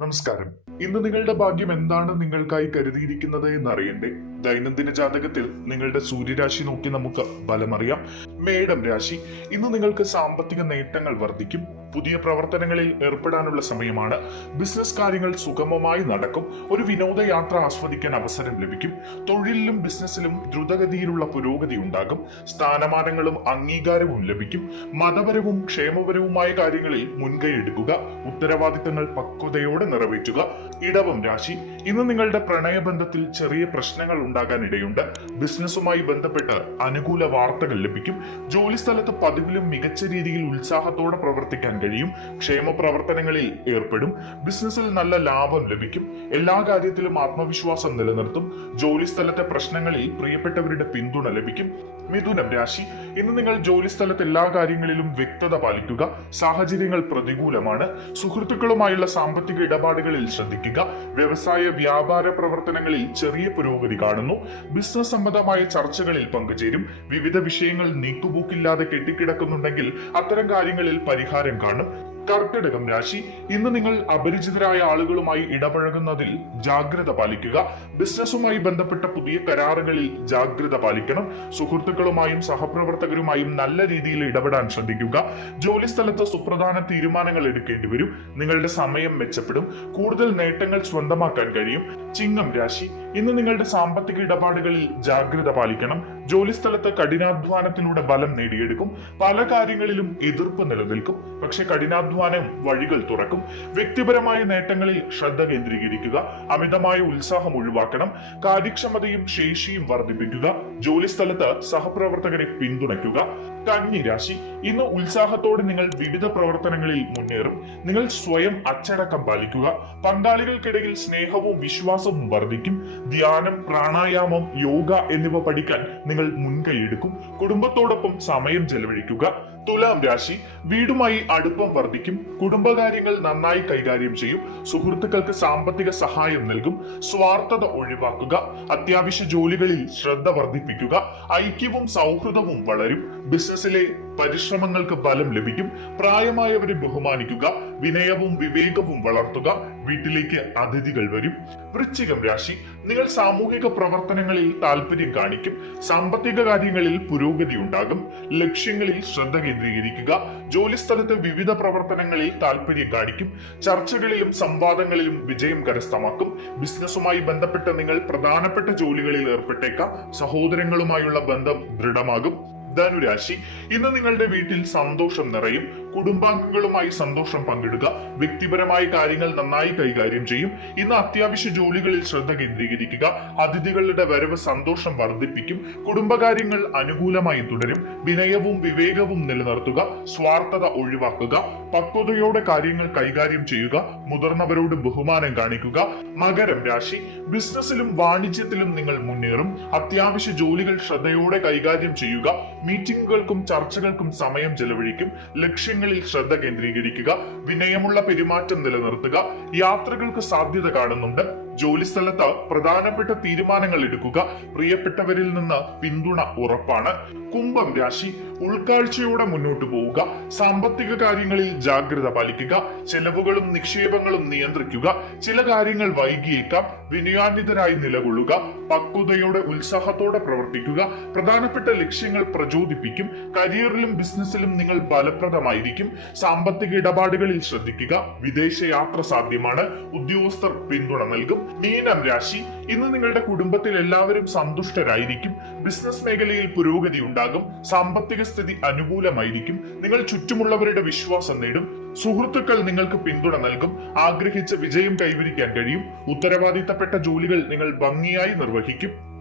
നമസ്കാരം. ഇന്ന് നിങ്ങളുടെ ഭാഗ്യം എന്താണ് നിങ്ങൾക്കായി കരുതിയിരിക്കുന്നത് എന്നറിയണ്ടേ? ദൈനംദിന ജാതകത്തിൽ നിങ്ങളുടെ സൂര്യരാശി നോക്കി നമുക്ക് ഫലമറിയാം. മേടം രാശി. ഇന്ന് നിങ്ങൾക്ക് സാമ്പത്തിക നേട്ടങ്ങൾ വർദ്ധിക്കും. പുതിയ പ്രവർത്തനങ്ങളിൽ ഏർപ്പെടാനുള്ള സമയമാണ്. ബിസിനസ് കാര്യങ്ങൾ സുഗമമായി നടക്കും. ഒരു വിനോദയാത്ര ആസ്വദിക്കാൻ അവസരം ലഭിക്കും. തൊഴിലിലും ബിസിനസ്സിലും ദ്രുതഗതിയിലുള്ള പുരോഗതി ഉണ്ടാകും. സ്ഥാനമാനങ്ങളും അംഗീകാരവും ലഭിക്കും. മതപരവും ക്ഷേമപരവുമായ കാര്യങ്ങളിൽ മുൻകൈ എടുക്കുക. ഉത്തരവാദിത്തങ്ങൾ പക്വതയോടെ നിറവേറ്റുക. ഇടവം രാശി. ഇന്ന് നിങ്ങളുടെ പ്രണയബന്ധത്തിൽ ചെറിയ പ്രശ്നങ്ങൾ ഉണ്ടാകാൻ ഇടയുണ്ട്. ബിസിനസ്സുമായി ബന്ധപ്പെട്ട് അനുകൂല വാർത്തകൾ ലഭിക്കും. ജോലിസ്ഥലത്ത് പതിവിലും മികച്ച രീതിയിൽ ഉത്സാഹത്തോടെ പ്രവർത്തിക്കാൻ കഴിയും. ക്ഷേമ പ്രവർത്തനങ്ങളിൽ ഏർപ്പെടും. ബിസിനസ്സിൽ നല്ല ലാഭം ലഭിക്കും. എല്ലാ കാര്യത്തിലും ആത്മവിശ്വാസം നിലനിർത്തും. ജോലിസ്ഥലത്തെ പ്രശ്നങ്ങളിൽ പ്രിയപ്പെട്ടവരുടെ പിന്തുണ ലഭിക്കും. മിഥുനം രാശി. ഇന്ന് നിങ്ങൾ ജോലിസ്ഥലത്ത് എല്ലാ കാര്യങ്ങളിലും വ്യക്തത പാലിക്കുക. സാഹചര്യങ്ങൾ പ്രതികൂലമാണ്. സുഹൃത്തുക്കളുമായുള്ള സാമ്പത്തിക ഇടപാടുകളിൽ ശ്രദ്ധിക്കുക. വ്യവസായ വ്യാപാര പ്രവർത്തനങ്ങളിൽ ചെറിയ പുരോഗതി കാണുന്നു. ബിസിനസ് സംബന്ധമായ ചർച്ചകളിൽ പങ്കുചേരും. വിവിധ വിഷയങ്ങൾ നീക്കുപോക്കില്ലാതെ കെട്ടിക്കിടക്കുന്നുണ്ടെങ്കിൽ അത്തരം കാര്യങ്ങളിൽ പരിഹാരം കാണും. കർക്കിടകം രാശി. ഇന്ന് നിങ്ങൾ അപരിചിതരായ ആളുകളുമായി ഇടപഴകുന്നതിൽ ജാഗ്രത പാലിക്കുക. ബിസിനസ്സുമായി ബന്ധപ്പെട്ട പുതിയ കരാറുകളിൽ ജാഗ്രത പാലിക്കണം. സുഹൃത്തുക്കളുമായും സഹപ്രവർത്തകരുമായും നല്ല രീതിയിൽ ഇടപെടാൻ ശ്രദ്ധിക്കുക. ജോലിസ്ഥലത്ത് സുപ്രധാന തീരുമാനങ്ങൾ എടുക്കേണ്ടി വരും. നിങ്ങളുടെ സമയം മെച്ചപ്പെടും. കൂടുതൽ നേട്ടങ്ങൾ സ്വന്തമാക്കാൻ കഴിയും. ചിങ്ങം രാശി. ഇന്ന് നിങ്ങളുടെ സാമ്പത്തിക ഇടപാടുകളിൽ ജാഗ്രത പാലിക്കണം. ജോലിസ്ഥലത്ത് കഠിനാധ്വാനത്തിലൂടെ ബലം നേടിയെടുക്കും. പല കാര്യങ്ങളിലും എതിർപ്പ് നിലനിൽക്കും. പക്ഷെ കഠിനാധ്വാനം വഴികൾ തുറക്കും. വ്യക്തിപരമായ നേട്ടങ്ങളിൽ ശ്രദ്ധ കേന്ദ്രീകരിക്കുക. അമിതമായ ഉത്സാഹം ഒഴിവാക്കണം. കാര്യക്ഷമതയും ശേഷിയും വർദ്ധിപ്പിക്കുക. ജോലിസ്ഥലത്ത് സഹപ്രവർത്തകരെ പിന്തുണയ്ക്കുക. കന്നി രാശി. ഇന്ന് ഉത്സാഹത്തോടെ നിങ്ങൾ വിവിധ പ്രവർത്തനങ്ങളിൽ മുന്നേറും. നിങ്ങൾ സ്വയം അച്ചടക്കം പാലിക്കുക. പങ്കാളികൾക്കിടയിൽ സ്നേഹവും വിശ്വാസവും വർദ്ധിക്കും. ധ്യാനം, പ്രാണായാമം, യോഗ എന്നിവ പഠിക്കാൻ നിങ്ങൾ മുൻകൈയെടുക്കും. കുടുംബത്തോടൊപ്പം സമയം ചെലവഴിക്കുക. തുലാം രാശി. വീടുമായി അടുപ്പം വർദ്ധിക്കും. കുടുംബകാര്യങ്ങൾ നന്നായി കൈകാര്യം ചെയ്യും. സുഹൃത്തുക്കൾക്ക് സാമ്പത്തിക സഹായം നൽകും. സ്വാർത്ഥത ഒഴിവാക്കുക. അത്യാവശ്യ ജോലികളിൽ ശ്രദ്ധ വർദ്ധിപ്പിക്കുക. ഐക്യവും സൗഹൃദവും വളരും. ബിസിനസ്സിലെ പരിശ്രമങ്ങൾക്ക് ബലം ലഭിക്കും. പ്രായമായവരെ ബഹുമാനിക്കുക. വിനയവും വിവേകവും വളർത്തുക. വീട്ടിലേക്ക് അതിഥികൾ വരും. വൃശ്ചികം രാശി. നിങ്ങൾ സാമൂഹിക പ്രവർത്തനങ്ങളിൽ താല്പര്യം കാണിക്കും. സാമ്പത്തിക കാര്യങ്ങളിൽ പുരോഗതി ഉണ്ടാകും. ലക്ഷ്യങ്ങളിൽ ശ്രദ്ധ കേന്ദ്രീകരിക്കുക. ജോലിസ്ഥലത്ത് വിവിധ പ്രവർത്തനങ്ങളിൽ താല്പര്യം കാണിക്കും. ചർച്ചകളിലും സംവാദങ്ങളിലും വിജയം കരസ്ഥമാക്കും. ബിസിനസ്സുമായി ബന്ധപ്പെട്ട് നിങ്ങൾ പ്രധാനപ്പെട്ട ജോലികളിൽ ഏർപ്പെട്ടേക്കാം. സഹോദരങ്ങളുമായുള്ള ബന്ധം ദൃഢമാകും. ധനുരാശി. ഇന്ന് നിങ്ങളുടെ വീട്ടിൽ സന്തോഷം നിറയും. കുടുംബാംഗങ്ങളുമായി സന്തോഷം പങ്കിടുക. വ്യക്തിപരമായ കാര്യങ്ങൾ നന്നായി കൈകാര്യം ചെയ്യും. ഇന്ന് അത്യാവശ്യ ജോലികളിൽ ശ്രദ്ധ കേന്ദ്രീകരിക്കുക. അതിഥികളുടെ വരവ് സന്തോഷം വർദ്ധിപ്പിക്കും. കുടുംബകാര്യങ്ങൾ അനുകൂലമായി തുടരും. വിനയവും വിവേകവും നിലനിർത്തുക. സ്വാർത്ഥത ഒഴിവാക്കുക. പക്വതയോടെ കാര്യങ്ങൾ കൈകാര്യം ചെയ്യുക. മുതിർന്നവരോട് ബഹുമാനം കാണിക്കുക. മകരം രാശി. ബിസിനസ്സിലും വാണിജ്യത്തിലും നിങ്ങൾ മുന്നേറും. അത്യാവശ്യ ജോലികൾ ശ്രദ്ധയോടെ കൈകാര്യം ചെയ്യുക. മീറ്റിംഗുകൾക്കും ചർച്ചകൾക്കും സമയം ചെലവഴിക്കും. ലക്ഷ്യങ്ങളിൽ ശ്രദ്ധ കേന്ദ്രീകരിക്കുക. വിനയമുള്ള പെരുമാറ്റം നിലനിർത്തുക. യാത്രകൾക്ക് സാധ്യത കാണുന്നുണ്ട്. ജോലിസ്ഥലത്ത് പ്രധാനപ്പെട്ട തീരുമാനങ്ങൾ എടുക്കുക. പ്രിയപ്പെട്ടവരിൽ നിന്ന് പിന്തുണ ഉറപ്പാണ്. കുംഭം രാശി. ഉൾക്കാഴ്ചയോടെ മുന്നോട്ട് പോവുക. സാമ്പത്തിക കാര്യങ്ങളിൽ ജാഗ്രത പാലിക്കുക. ചെലവുകളും നിക്ഷേപങ്ങളും നിയന്ത്രിക്കുക. ചില കാര്യങ്ങൾ വൈകിയേക്കാം. വിനയാന്വിതരായി നിലകൊള്ളുക. പക്വതയോടെ ഉത്സാഹത്തോടെ പ്രവർത്തിക്കുക. പ്രധാനപ്പെട്ട ലക്ഷ്യങ്ങൾ പ്രചോദിപ്പിക്കും. കരിയറിലും ബിസിനസ്സിലും നിങ്ങൾ ഫലപ്രദമായിരിക്കും. സാമ്പത്തിക ഇടപാടുകളിൽ ശ്രദ്ധിക്കുക. വിദേശ യാത്ര സാധ്യമാണ്. ഉദ്യോഗസ്ഥർ പിന്തുണ നൽകും. മീനം രാശി. ഇന്ന് നിങ്ങളുടെ കുടുംബത്തിൽ എല്ലാവരും സന്തുഷ്ടരായിരിക്കും. ബിസിനസ് മേഖലയിൽ പുരോഗതി ഉണ്ടാകും. സാമ്പത്തിക സ്ഥിതി അനുകൂലമായിരിക്കും. നിങ്ങൾ ചുറ്റുമുള്ളവരുടെ വിശ്വാസം നേടും. സുഹൃത്തുക്കൾ നിങ്ങൾക്ക് പിന്തുണ നൽകും. ആഗ്രഹിച്ച വിജയം കൈവരിക്കാൻ കഴിയും. ഉത്തരവാദിത്തപ്പെട്ട ജോലികൾ നിങ്ങൾ ഭംഗിയായി നിർവഹിക്കും.